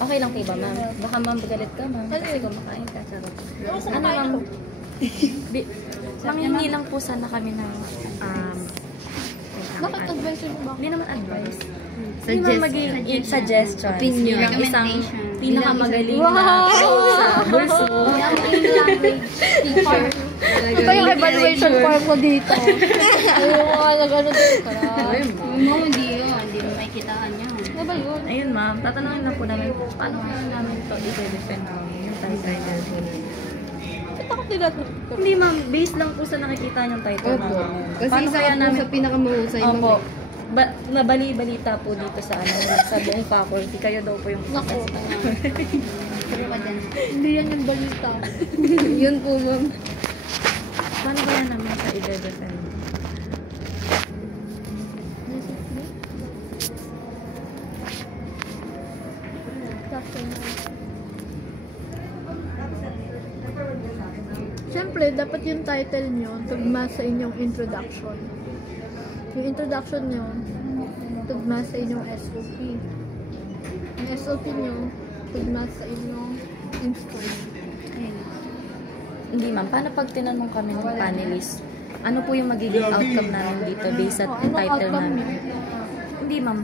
Okay lang kayo ba, ma'am? Baka ma'am, galit ka, ma'am. Kasi kumakain ka, charot. Ano, ma'am? Manghingi lang po sana kami ng Bakit advice mo ba? Hindi naman advice. Hindi naman maging suggestion. Opinion. Yung isang pinakamagaling na sa bulso. Ito yung evaluation form ko dito. Ayun nga, nag-ano dito ka lang. Hindi yun. Hindi mo makikitaan yun. Ano ba yun? Ayun, ma'am. Tatanungin na po namin paano namin ito i-defend yung title po namin. Ba't ako tinatanong? Hindi, ma'am. Based lang po sa nakikita niyong title Opo. namin. Kasi isa ka po sa pinakamahusay mo. Opo. Nabali-balita po dito sa sa buong faculty. Kayo daw po yung Naku. Pero ka dyan. Hindi yan yung balita. Yun po, ma'am. Paano kaya namin sa i-defend? Siyempre, dapat yung title nyo tugma sa inyong introduction. Yung introduction nyo tugma sa inyong SOP. Yung SOP nyo tugma sa inyong instruction. Hindi, ma'am. Paano pag tinanong kami ng panelist, ano po yung magiging outcome namin dito based sa Anong title outcome namin? nyo? Hindi, ma'am.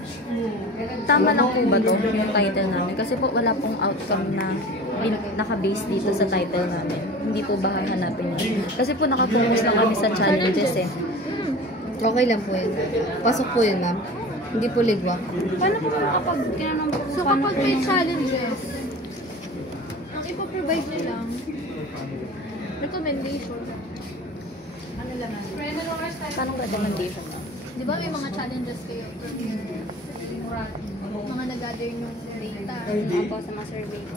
Tama lang po ba to yung title namin? Kasi po wala pong outcome na naka-base dito sa title namin. Hindi po ba hahanapin yun? Kasi po nakafocus lang kami sa challenges eh. Okay lang po yun. Pasok po yun, ma'am. Hindi po ligwa. Paano po kapag tinanong po So, kapag may challenges, ang ipoprovide nyo lang, recommendation. Ano lang? Paano recommendation na? Di ba may mga challenges kayo? Mga nag-gather yung data. Opo, sa mga survey ko.